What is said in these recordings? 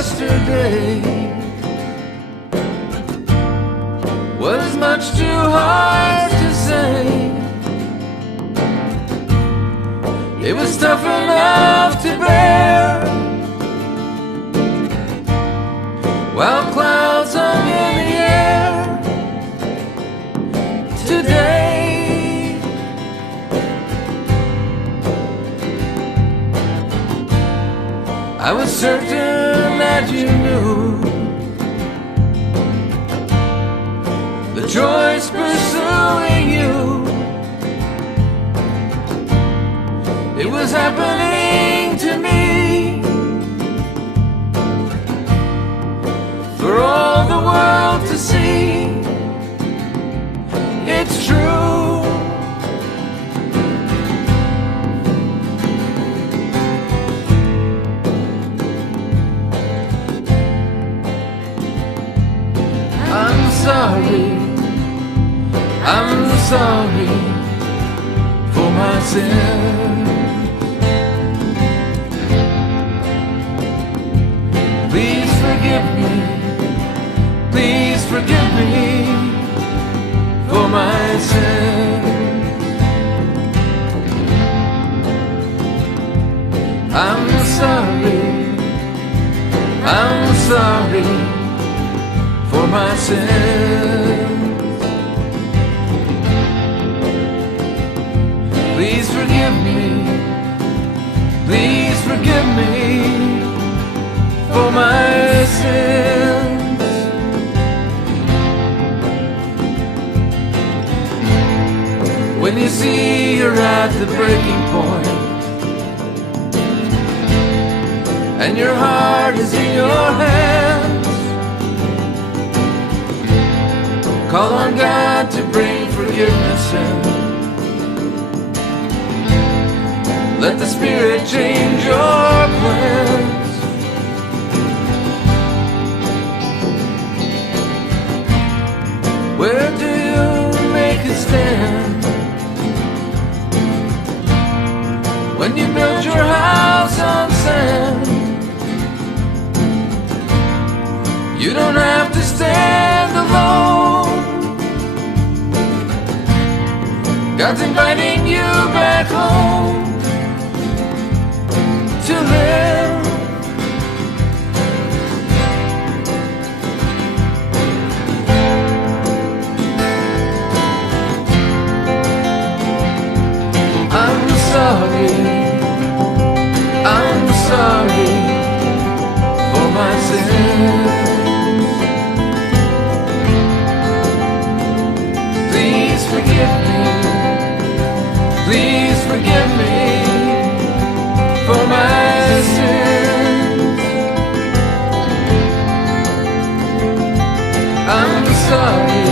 yesterday was much too hard to say. It was tough enough to bear, while clouds hung in the air. Today, I was certain that you knew the joys pursuing you. It was happening to me, for all the world to see. It's true. I'm sorry for my sins. Please forgive me for my sins. I'm sorry for my sins. Please forgive me for my sins. When you see you're at the breaking point and your heart is in your hands, call on God to bring forgiveness in. Let the Spirit change your plans. Where do you make a stand? When you build your house on sand, you don't have to stand alone. God's inviting you back home to live. I'm sorry for my sins. Please forgive me for my sins. I'm sorry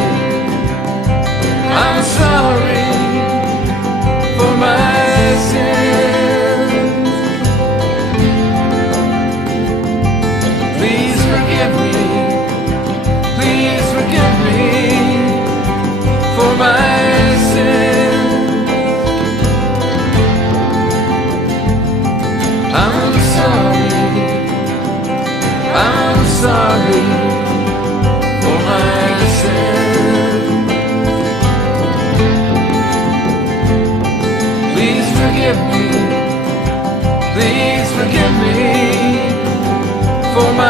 for my sins. Please forgive me for my sins. I'm sorry for my sins. Please forgive me for my